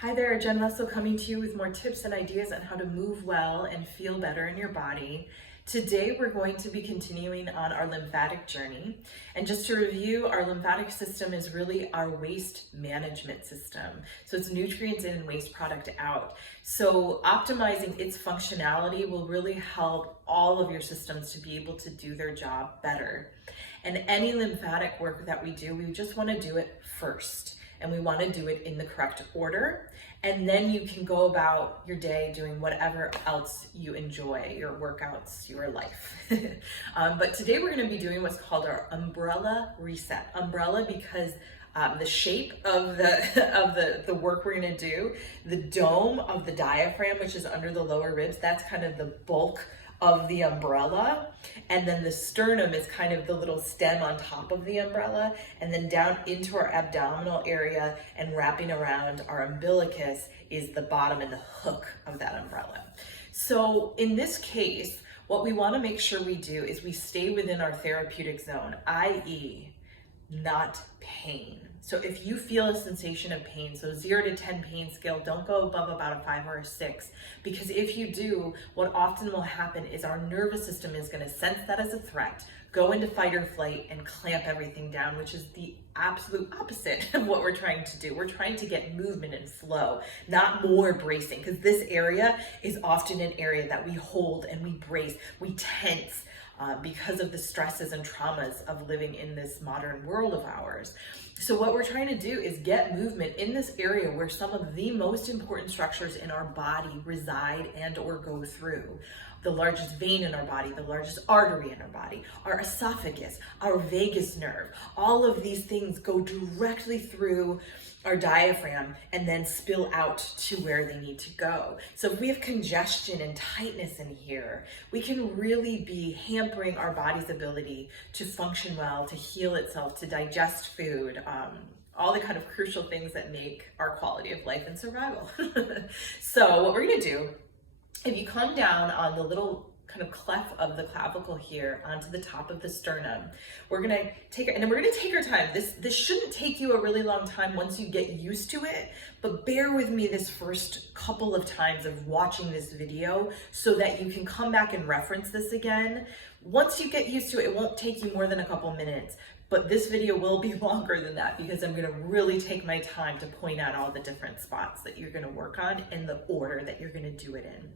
Hi there, Jen Russell coming to you with more tips and ideas on how to move well and feel better in your body. Today we're going to be continuing on our lymphatic journey. And just to review, our lymphatic system is really our waste management system. So it's nutrients in and waste product out. So optimizing its functionality will really help all of your systems to be able to do their job better. And any lymphatic work that we do, we just want to do it first. And we want to do it in the correct order. And then you can go about your day doing whatever else you enjoy, your workouts, your life. But today we're going to be doing what's called our umbrella reset. Umbrella because the shape of the work we're going to do, the dome of the diaphragm, which is under the lower ribs, that's kind of the bulk of the umbrella, and then the sternum is kind of the little stem on top of the umbrella, and then down into our abdominal area and wrapping around our umbilicus is the bottom and the hook of that umbrella. So in this case, what we want to make sure we do is we stay within our therapeutic zone, i.e. not pain. So if you feel a sensation of pain, so 0 to 10 pain scale, don't go above about a 5 or a 6, because if you do, what often will happen is our nervous system is going to sense that as a threat, go into fight or flight and clamp everything down, which is the absolute opposite of what we're trying to do. We're trying to get movement and flow, not more bracing, because this area is often an area that we hold and we brace, we tense, because of the stresses and traumas of living in this modern world of ours. So what we're trying to do is get movement in this area where some of the most important structures in our body reside and or go through. The largest vein in our body, the largest artery in our body, our esophagus, our vagus nerve, all of these things go directly through our diaphragm and then spill out to where they need to go. So if we have congestion and tightness in here, we can really be hampering our body's ability to function well, to heal itself, to digest food, all the kind of crucial things that make our quality of life and survival. So what we're gonna do, if you come down on the little kind of cleft of the clavicle here onto the top of the sternum, we're gonna take it, and then we're gonna take our time. This shouldn't take you a really long time once you get used to it, but bear with me this first couple of times of watching this video so that you can come back and reference this again. Once you get used to it, it won't take you more than a couple minutes, but this video will be longer than that because I'm gonna really take my time to point out all the different spots that you're gonna work on and the order that you're gonna do it in.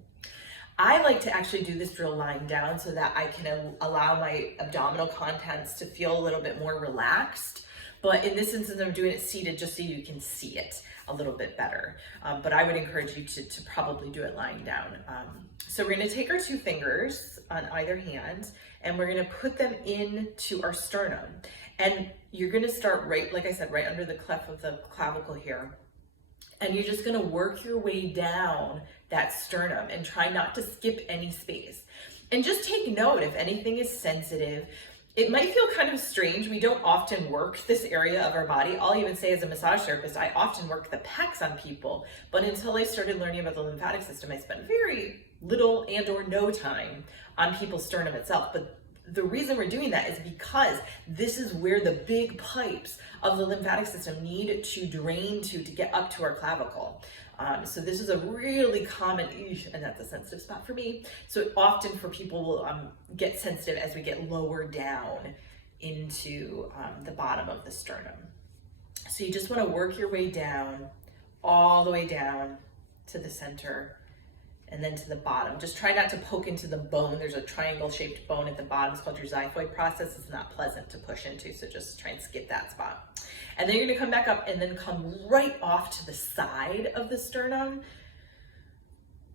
I like to actually do this drill lying down so that I can allow my abdominal contents to feel a little bit more relaxed. But in this instance, I'm doing it seated just so you can see it a little bit better. But I would encourage you to probably do it lying down. So we're gonna take our 2 fingers on either hand and we're gonna put them into our sternum. And you're gonna start right, like I said, right under the cleft of the clavicle here. And you're just gonna work your way down that sternum and try not to skip any space. And just take note if anything is sensitive. It might feel kind of strange. We don't often work this area of our body. I'll even say as a massage therapist, I often work the pecs on people, but until I started learning about the lymphatic system, I spent very little and or no time on people's sternum itself. But the reason we're doing that is because this is where the big pipes of the lymphatic system need to drain to get up to our clavicle. So this is a really common, and that's a sensitive spot for me. So often for people will get sensitive as we get lower down into the bottom of the sternum. So you just want to work your way down, all the way down to the center and then to the bottom. Just try not to poke into the bone. There's a triangle shaped bone at the bottom. It's called your xiphoid process. It's not pleasant to push into, so just try and skip that spot. And then you're gonna come back up and then come right off to the side of the sternum.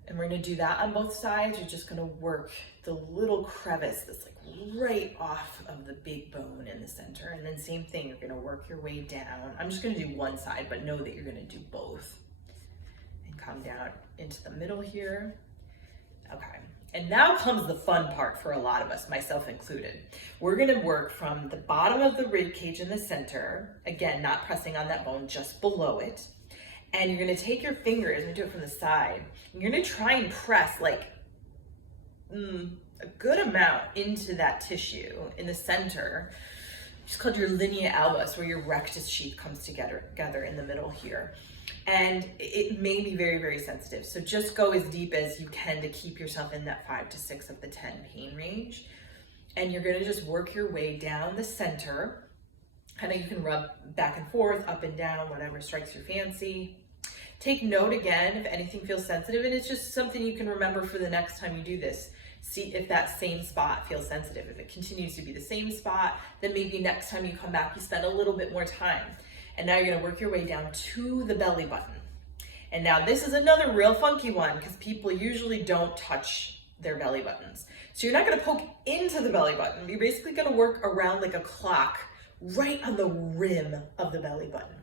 And we're gonna do that on both sides. You're just gonna work the little crevice that's like right off of the big bone in the center. And then same thing, you're gonna work your way down. I'm just gonna do one side, but know that you're gonna do both. Come down into the middle here. Okay, and now comes the fun part for a lot of us, myself included. We're gonna work from the bottom of the rib cage in the center, again, not pressing on that bone, just below it. And you're gonna take your fingers, and do it from the side, and you're gonna try and press like a good amount into that tissue in the center. It's called your linea albus, where your rectus sheath comes together in the middle here. And it may be very, very sensitive. So just go as deep as you can to keep yourself in that 5 to 6 of the 10 pain range. And you're gonna just work your way down the center. Kind of, you can rub back and forth, up and down, whatever strikes your fancy. Take note again if anything feels sensitive, and it's just something you can remember for the next time you do this. See if that same spot feels sensitive. If it continues to be the same spot, then maybe next time you come back, you spend a little bit more time. And now you're gonna work your way down to the belly button. And now this is another real funky one because people usually don't touch their belly buttons. So you're not gonna poke into the belly button. You're basically gonna work around like a clock right on the rim of the belly button.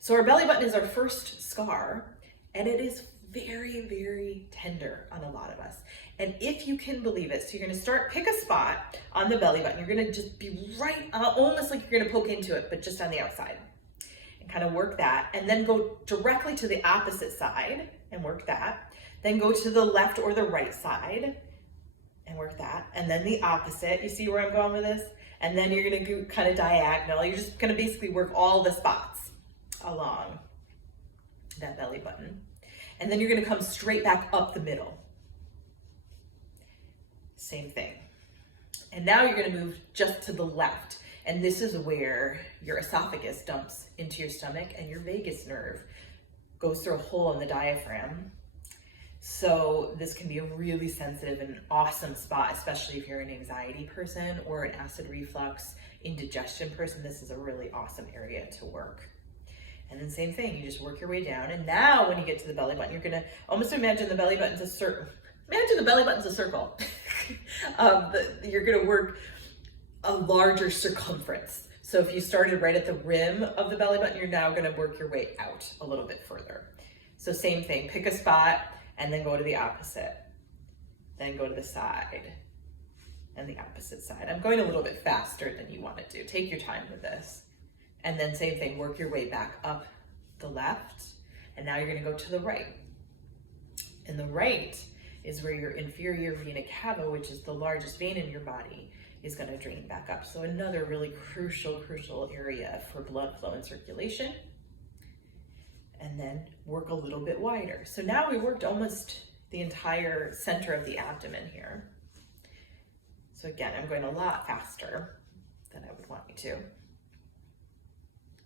So our belly button is our first scar, and it is very, very tender on a lot of us. And if you can believe it, so you're gonna pick a spot on the belly button. You're gonna just be right, almost like you're gonna poke into it, but just on the outside. And kind of work that, and then go directly to the opposite side and work that. Then go to the left or the right side and work that. And then the opposite, you see where I'm going with this? And then you're gonna go kind of diagonal. You're just gonna basically work all the spots along that belly button. And then you're gonna come straight back up the middle. Same thing. And now you're gonna move just to the left. And this is where your esophagus dumps into your stomach and your vagus nerve goes through a hole in the diaphragm. So this can be a really sensitive and awesome spot, especially if you're an anxiety person or an acid reflux, indigestion person. This is a really awesome area to work. And then same thing, you just work your way down. And now when you get to the belly button, you're gonna almost imagine the belly button's a circle. Imagine the belly button's a circle. You're gonna work a larger circumference. So if you started right at the rim of the belly button, you're now gonna work your way out a little bit further. So same thing, pick a spot and then go to the opposite. Then go to the side and the opposite side. I'm going a little bit faster than you want to do. Take your time with this. And then same thing, work your way back up the left. And now you're gonna go to the right. And the right is where your inferior vena cava, which is the largest vein in your body, is gonna drain back up. So another really crucial area for blood flow and circulation. And then work a little bit wider. So now we worked almost the entire center of the abdomen here. So again, I'm going a lot faster than I would want you to.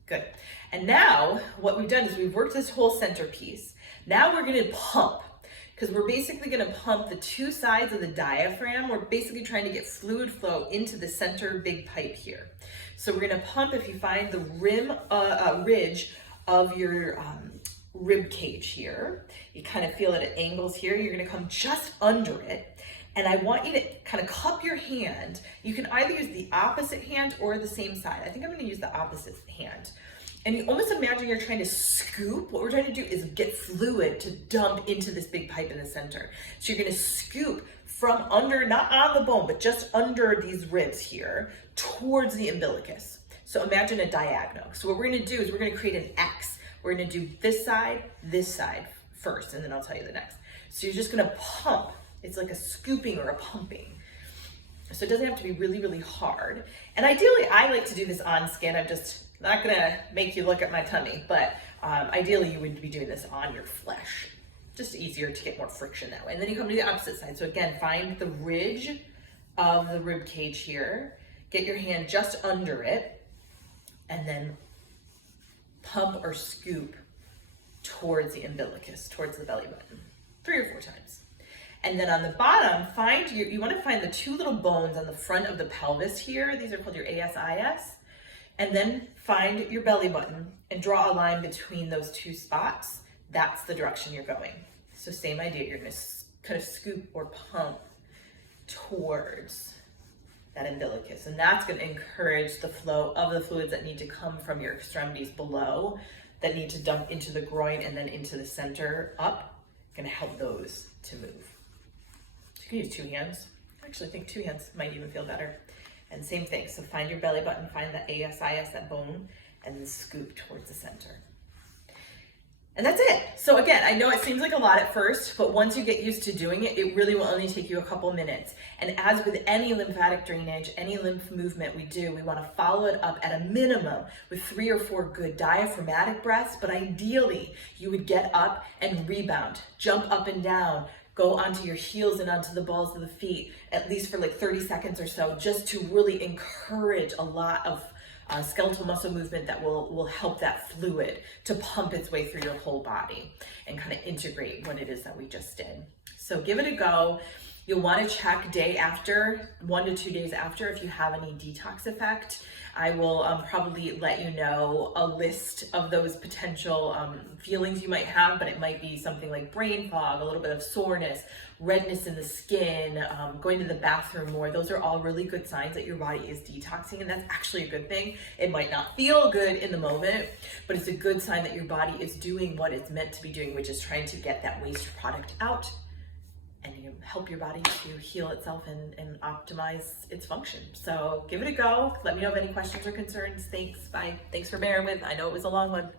Good. And now what we've done is we've worked this whole centerpiece. Now we're gonna pump, because we're basically gonna pump the two sides of the diaphragm. We're basically trying to get fluid flow into the center big pipe here. So we're gonna pump, if you find the ridge of your rib cage here, you kind of feel it at angles here, you're gonna come just under it. And I want you to kind of cup your hand. You can either use the opposite hand or the same side. I think I'm gonna use the opposite hand. And you almost imagine you're trying to scoop. What we're trying to do is get fluid to dump into this big pipe in the center. So you're gonna scoop from under, not on the bone, but just under these ribs here towards the umbilicus. So imagine a diagonal. So what we're gonna do is we're gonna create an X. We're gonna do this side first, and then I'll tell you the next. So you're just gonna pump. It's like a scooping or a pumping. So it doesn't have to be really, really hard. And ideally, I like to do this on skin. I'm just not gonna make you look at my tummy, but ideally you would be doing this on your flesh. Just easier to get more friction that way. And then you come to the opposite side. So again, find the ridge of the rib cage here. Get your hand just under it, and then pump or scoop towards the umbilicus, towards the belly button, 3 or 4 times. And then on the bottom, you want to find the 2 little bones on the front of the pelvis here. These are called your ASIS. And then find your belly button and draw a line between those 2 spots. That's the direction you're going. So same idea, you're going to kind of scoop or pump towards that umbilicus. And that's going to encourage the flow of the fluids that need to come from your extremities below, that need to dump into the groin and then into the center up. Going to help those to move. You can use 2 hands. Actually, I think 2 hands might even feel better. And same thing, so find your belly button, find the ASIS, that bone, and then scoop towards the center. And that's it. So again, I know it seems like a lot at first, but once you get used to doing it, it really will only take you a couple minutes. And as with any lymphatic drainage, any lymph movement we do, we want to follow it up at a minimum with 3 or 4 good diaphragmatic breaths, but ideally you would get up and rebound, jump up and down, go onto your heels and onto the balls of the feet, at least for like 30 seconds or so, just to really encourage a lot of skeletal muscle movement that will help that fluid to pump its way through your whole body and kind of integrate what it is that we just did. So give it a go. You'll want to check day after, 1 to 2 days after, if you have any detox effect. I will probably let you know a list of those potential feelings you might have, but it might be something like brain fog, a little bit of soreness, redness in the skin, going to the bathroom more. Those are all really good signs that your body is detoxing, and that's actually a good thing. It might not feel good in the moment, but it's a good sign that your body is doing what it's meant to be doing, which is trying to get that waste product out and you help your body to heal itself and optimize its function. So give it a go. Let me know of any questions or concerns. Thanks. Bye. Thanks for bearing with. I know it was a long one.